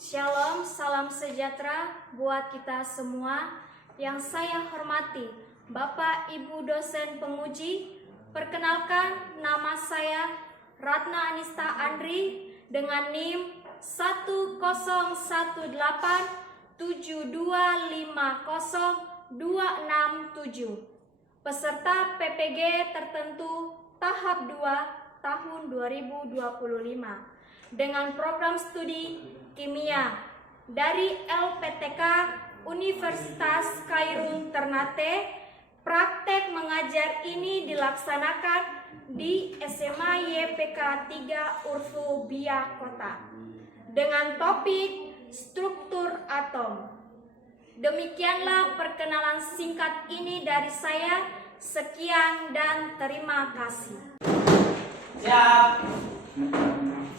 Shalom, salam sejahtera buat kita semua. Yang saya hormati Bapak Ibu dosen penguji, perkenalkan nama saya Ratna Anista Andri dengan NIM 10187250267, peserta PPG tertentu tahap 2 tahun 2025 dengan program studi kimia dari LPTK Universitas Khairun Ternate. Praktek mengajar ini dilaksanakan di SMA YPK 3 Urfu Bia Kota dengan topik struktur atom. Demikianlah perkenalan singkat ini dari saya. Sekian dan terima kasih. Siap.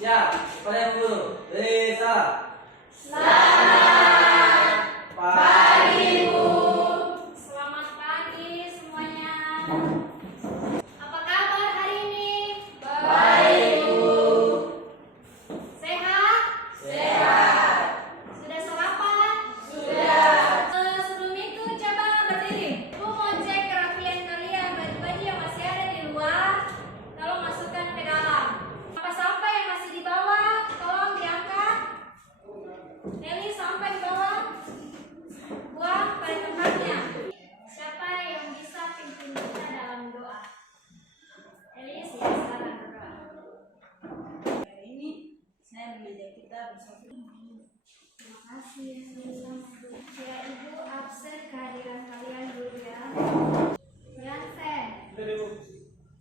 Siap. Pada dulu. Desa. Selamat pagi, Bu. Selamat pagi semuanya. Apa kabar hari ini? Baik, Bu. Sehat? Sehat. Sudah sarapan? Sudah. Sebelum itu coba berdiri. Bu mau cek kerapian kalian, baju-baju yang masih ada di luar, tolong masukkan ke dalam. Sampah-sampah yang masih di bawah, tolong diangkat. Nelly sampai di bawah, buang pada tempatnya. Siapa yang bisa pimpin kita dalam doa? Elis ya, sekarang berdoa. Hari ini saya mengajak kita bersatu. Terima kasih ya Ibu, absen kehadiran kalian dulu ya. Yansen,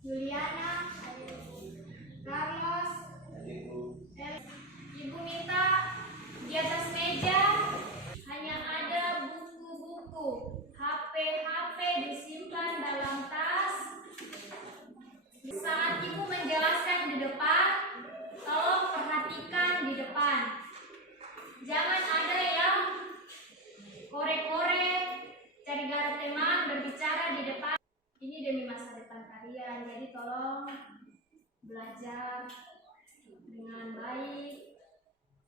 Juliana, Carlos, Ibu minta di atas meja hanya ada buku-buku, HP disimpan dalam tas. Saat Ibu menjelaskan di depan, tolong perhatikan di depan. Jangan ada yang korek-korek, cari gara teman, berbicara di depan. Ini demi masa depan kalian, jadi tolong belajar dengan baik.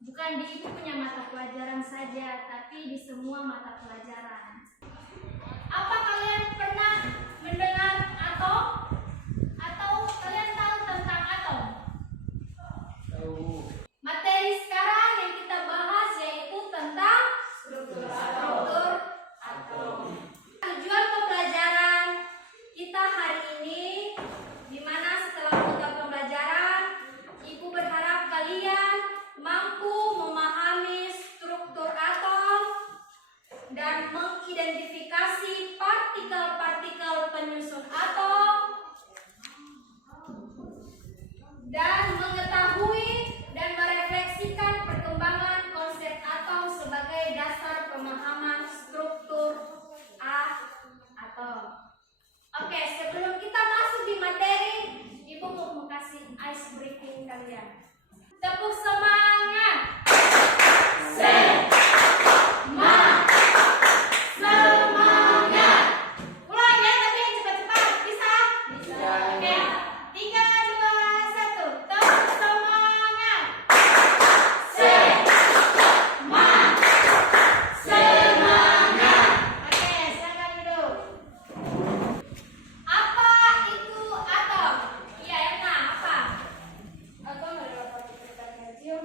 Bukan di Ibu punya mata pelajaran saja, tapi di semua mata pelajaran. Apa kalian pernah mendengar atom? Atau kalian tahu tentang atom? Materi sekarang yang kita bahas yaitu tentang struktur atom. Tujuan pembelajaran kita hari ini, di mana setelah mengikuti pembelajaran, Ibu berharap kalian mampu memahami struktur atom dan mengidentifikasi partikel-partikel penyusun atom dan mengetahui dan merefleksikan perkembangan konsep atom sebagai dasar pemahaman struktur atom. Oke, sebelum kita masuk di materi, Ibu mau kasih ice breaking kalian. Tepuk semangat. Semangat. Ulang ya, tapi yang cepat-cepat. Bisa? Bisa. Oke. 3, 2, 1. Tepuk semangat. Semangat. Oke, silakan duduk. Apa itu atom? Iya, Erna, apa? Atom adalah partikel kecil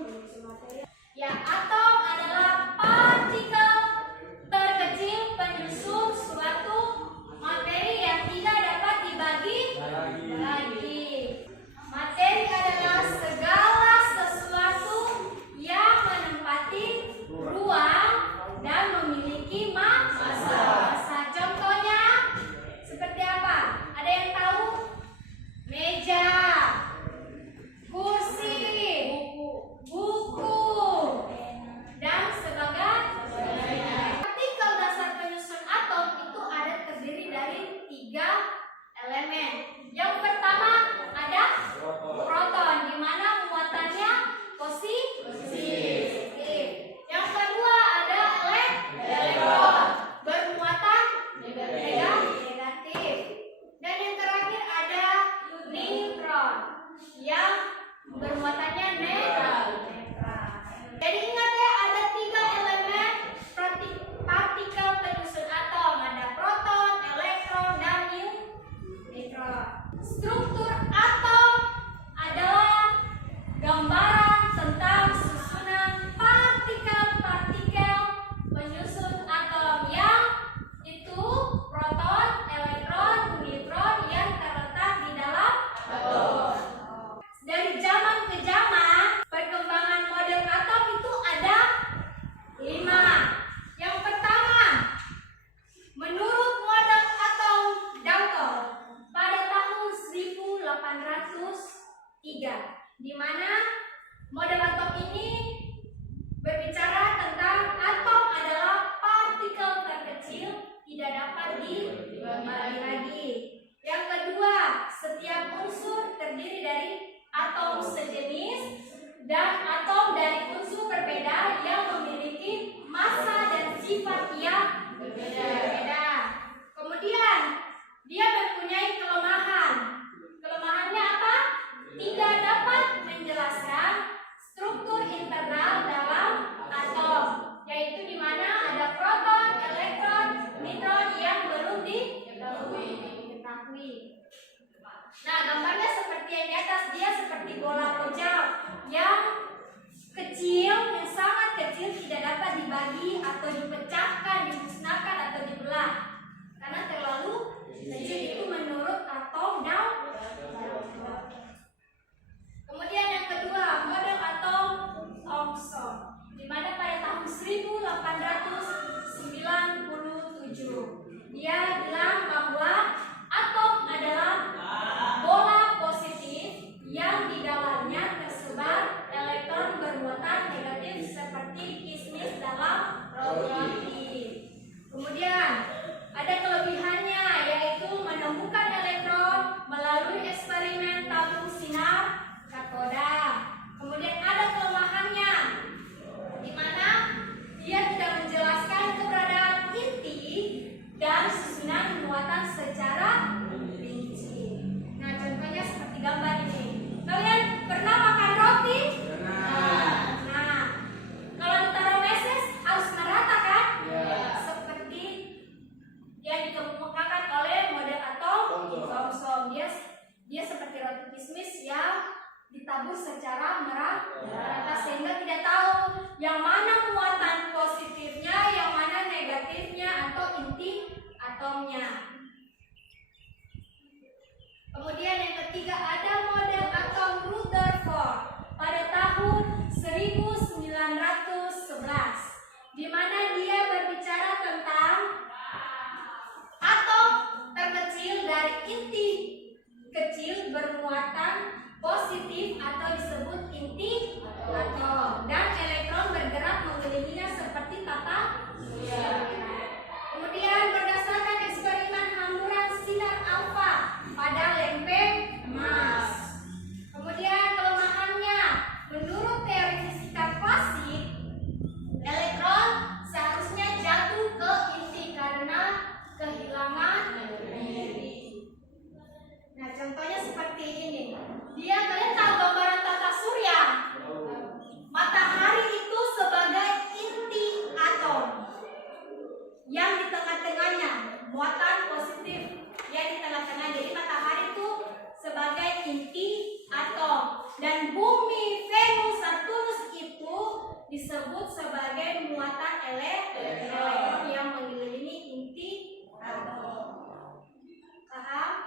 atomnya. Kemudian yang ketiga ada model atom Rutherford pada tahun 1911, di mana dia berbicara tentang atom terkecil dari inti kecil bermuatan positif atau disebut inti atom, dan elektron bergerak mengelilinginya seperti tata surya. Kemudian berdasarkan eksperimen hamburan sinar alfa pada lempeng emas. Kemudian kelemahannya, menurut teori fisika klasik, elektron seharusnya jatuh ke inti karena kehilangan energi. Nah, contohnya seperti ini. Kalian tahu gambaran tata surya? Matahari itu sebagai inti atom, yang di tengah-tengahnya muatan positif, yang di tengah-tengah. Jadi matahari itu sebagai inti atom, dan bumi, Venus, Saturnus itu disebut sebagai muatan elektron yang mengelilingi inti atom. Paham?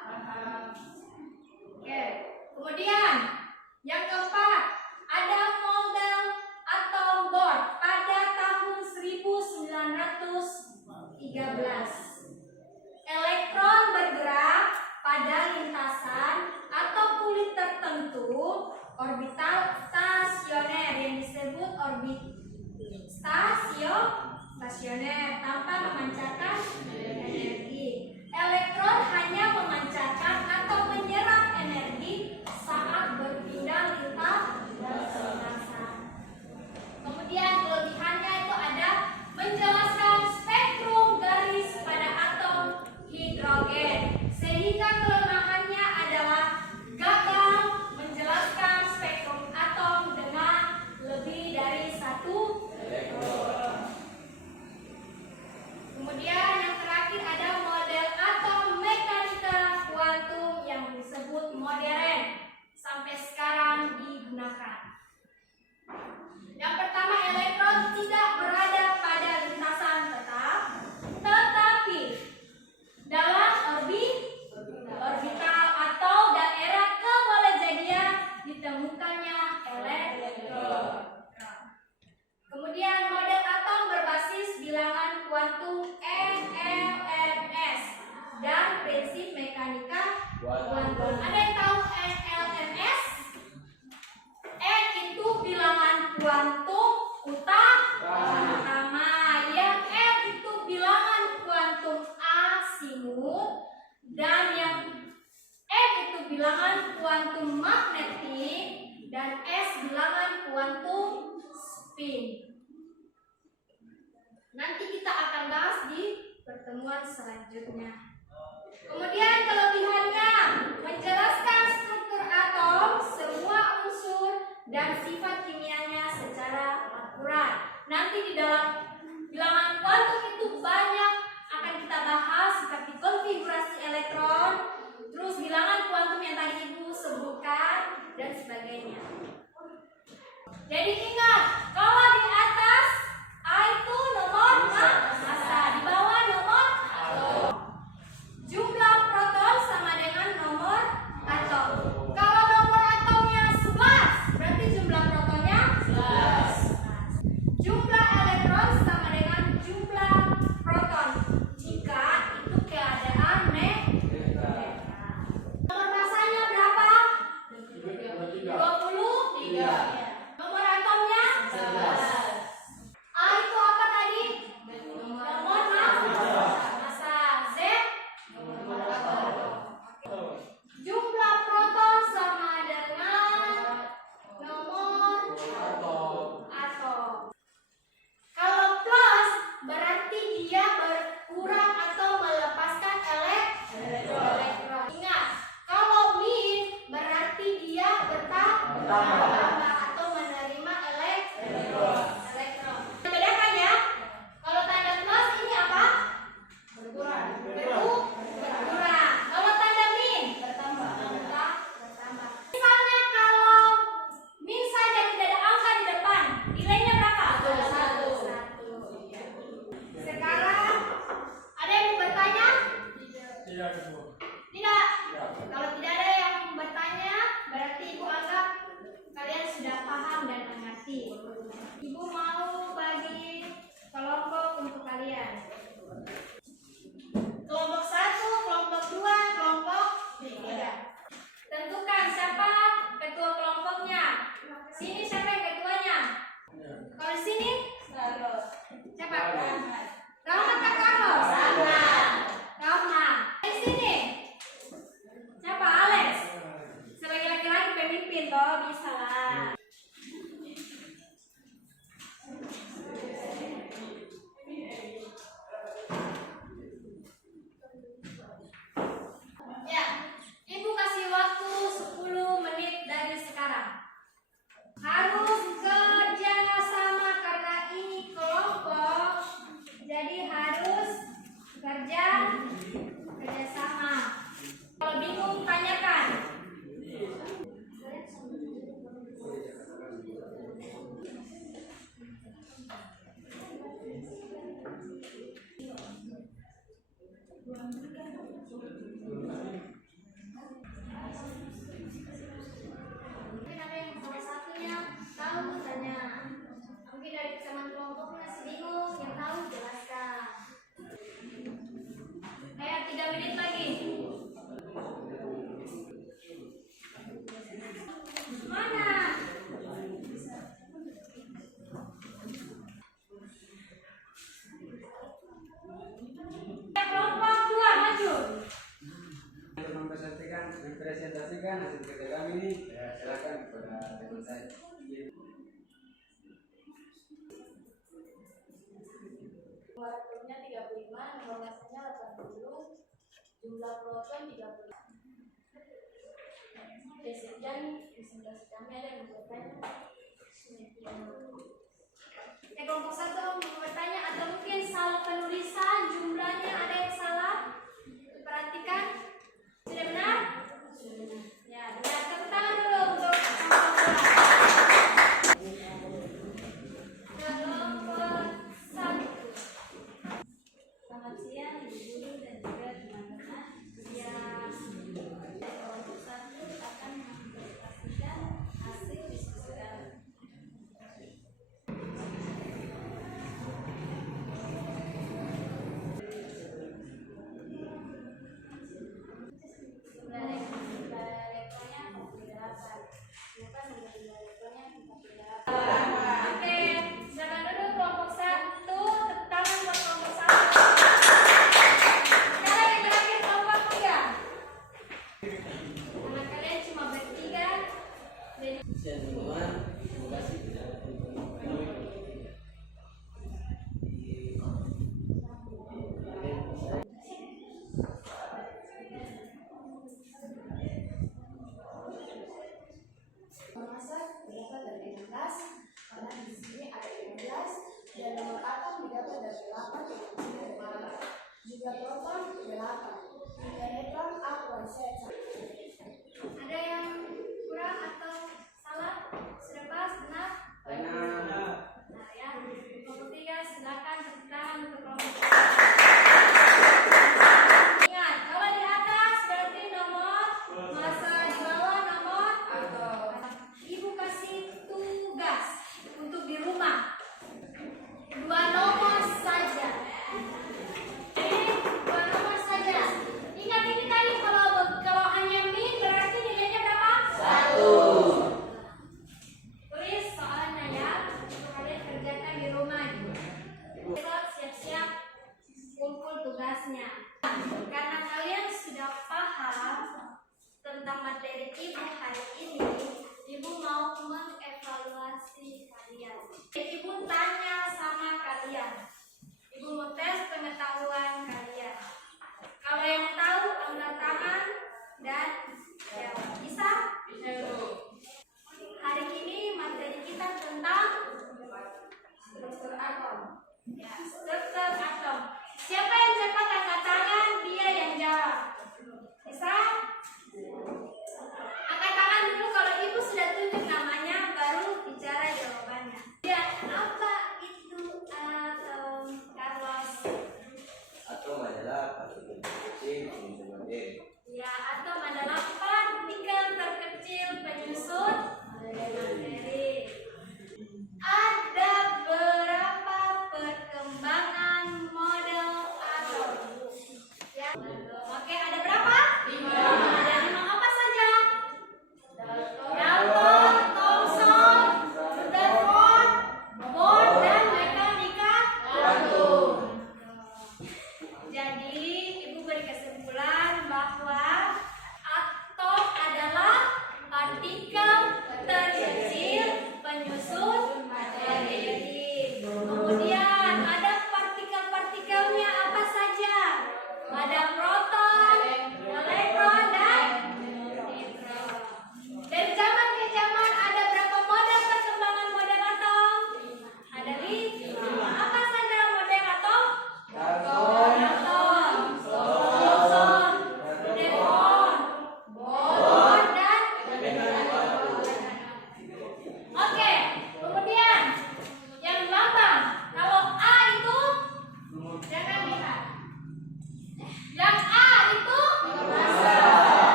Oke. Kemudian yang keempat ada model atom Bohr pada tahun 1913. Elektron bergerak pada lintasan atau kulit tertentu orbital stasioner yang disebut orbit stasioner tanpa memancarkan energi. Elektron hanya memancarkan atau menyerap energi saat berpindah lintasan. Kemudian kelebihannya itu ada menjelaskan spektrum garis pada atom hidrogen, sehingga kelemahannya adalah gagal menjelaskan spektrum atom dengan lebih dari satu elektron. Kemudian yang terakhir ada model atom mekanika kuantum yang disebut modern, sampai sekarang digunakan. Yang pertama, elektron tidak berada pada lintasan tetap, tetapi dalam orbital atau daerah kebolehjadian ditemukannya elektron. Kemudian model atom berbasis bilangan kuantum NLMS dan prinsip mekanika kuantum. Ada yang tahu NLMS? N itu bilangan kuantum utama, yang M itu bilangan kuantum asimut, dan yang M itu bilangan kuantum magnetik, dan S bilangan kuantum spin. Nanti kita akan bahas di pertemuan selanjutnya. Kemudian kelebihannya menjelaskan struktur atom, semua unsur dan sifat kimianya secara akurat. Nanti di dalam bilangan kuantum itu banyak akan kita bahas, seperti konfigurasi elektron, terus bilangan kuantum yang tadi Ibu sebutkan, dan sebagainya. Jadi ingat, kalau di atas A itu nomor massa, di bawah nomor atom. Jumlah proton sama dengan nomor atom. Kalau nomor atomnya 11, berarti jumlah protonnya 11. Jumlah elektron sama dengan jumlah proton jika itu keadaan netral. Nomor massanya berapa? 23. Nomor atomnya Carlos. Siapa? Rahmat. Rahmat atau Carlos? Rahmat. Di sini. Siapa? Alex. Sebagai laki-laki pemimpin toh bisa lah. Ya, Ibu kasih waktu 10 menit dari sekarang. Harus kerja sama karena ini kelompok. Jadi harus kerja sama. Kalau bingung tanyakan. Mungkin ada yang salah satunya tahu tanya. Mungkin dari teman kelompok masih bingung, yang tahu jelaskan. Ayo 3 menit lagi. Mana? Kelompok 2 maju. Untuk mempresentasikan hasil kerja kami ini, silakan kepada teman saya. Nomor rekrutnya 35, nomor masanya 80, jumlah proton 30. Sekian presentasi kami, ada yang bertanya. Kelompok 1 mau bertanya atau mungkin salah penulisan, jumlahnya ada yang salah. Perhatikan. Sudah benar? Sudah benar. Ya, benar. Tepuk tangan dulu untuk kelompok 1. Selamat siang Ibu Guru dan juga teman-teman yang kelompok 1 akan mempresentasikan hasil diskusi kami. Oke, silakan dulu kelompok 1, tepuk tangan buat kelompok 1. Sekarang yang terakhir kelompok 3. Karena kalian cuma bertiga. Sekian teman-teman, terima kasih. Memasak didapat dari 16 karena di sini ada 15 dan nomor atom didapat dari 8 juga proton 8 hingga neutron aqua set. Ada yang kurang atau salah? Sudah pas, benar? Benar. Nah ya, kelompok 3 silakan tepuk tangan untuk kelompok 3. Ingat, kalau di atas berarti nomor, masa di bawah nomor atom. Ibu kasih tugas untuk di rumah. 2 nomor saja. Ini 2 nomor saja. Ingat ini tadi kalau hanya min berarti nilainya berapa? 1. Tulis soalnya ya, untuk kalian kerjakan di rumah.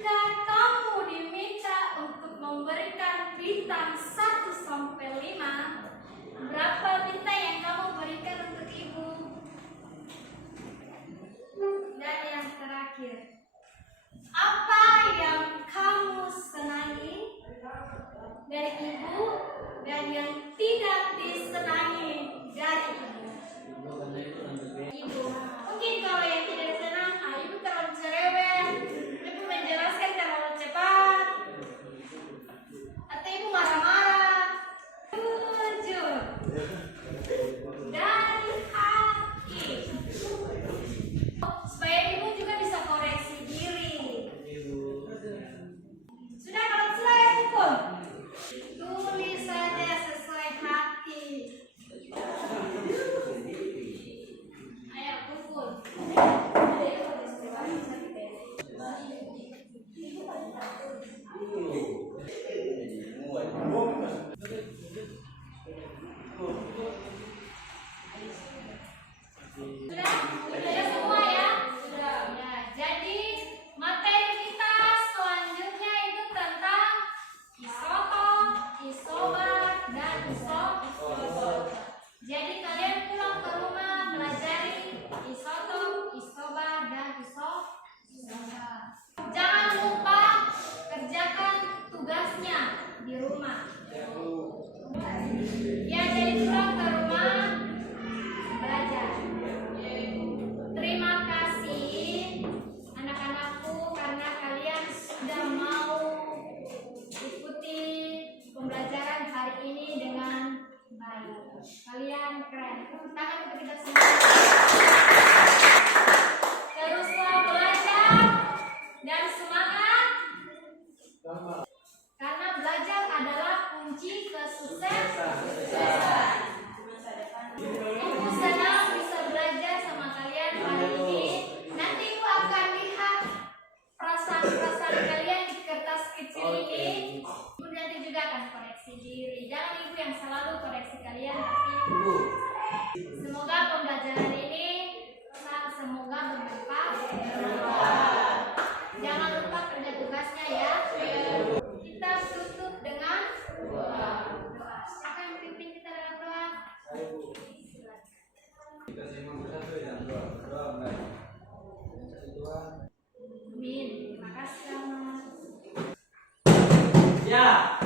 Jika kamu diminta untuk memberikan bintang 1 sampai 5, berapa bintang yang kamu berikan untuk ibu? Dan yang terakhir, apa yang kamu senangi dari ibu dan yang tidak disenangi dari ibu? Ibu, mungkin kalau yang tidak senang, ibu terlalu cerewet, ibu menjelaskan terlalu cepat, atau ibu marah-marah. Jujur dari hati, supaya ibu juga bisa koreksi diri. Sudah, kalau sudah ya pukul, tulis saja sesuai hati. Ayo pukul. Sudah? Sudah semua ya? Sudah. Ya, jadi materi kita selanjutnya itu tentang isotop, isobar, dan isobar. Jadi kalian pulang ke rumah pelajari isotop, isobar, dan isobar. Jangan lupa kerjakan tugasnya di rumah. Ya, jadi pulang ke rumah belajar. Terima kasih anak-anakku karena kalian sudah mau ikuti pembelajaran hari ini dengan baik. Kalian keren. Tepuk tangan untuk kita semua. Teruslah belajar dan semangat. Karena belajar adalah kunci kesuksesan. Ibu senang bisa belajar sama kalian hari ini. Nanti ibu akan lihat perasaan-perasaan kalian di kertas kecil ini. Ibu nanti juga akan koreksi diri. Jangan ibu yang selalu koreksi kalian, tapi ibu. Semoga pembelajaran ini semoga bermanfaat. Jangan lupa kerja tugasnya ya. Kita tutup dengan doa. Siapa yang pimpin kita dalam doa? Kita semua bersatu ya, doa baik. Tuhan. Amin. Terima kasih, Mas. Ya.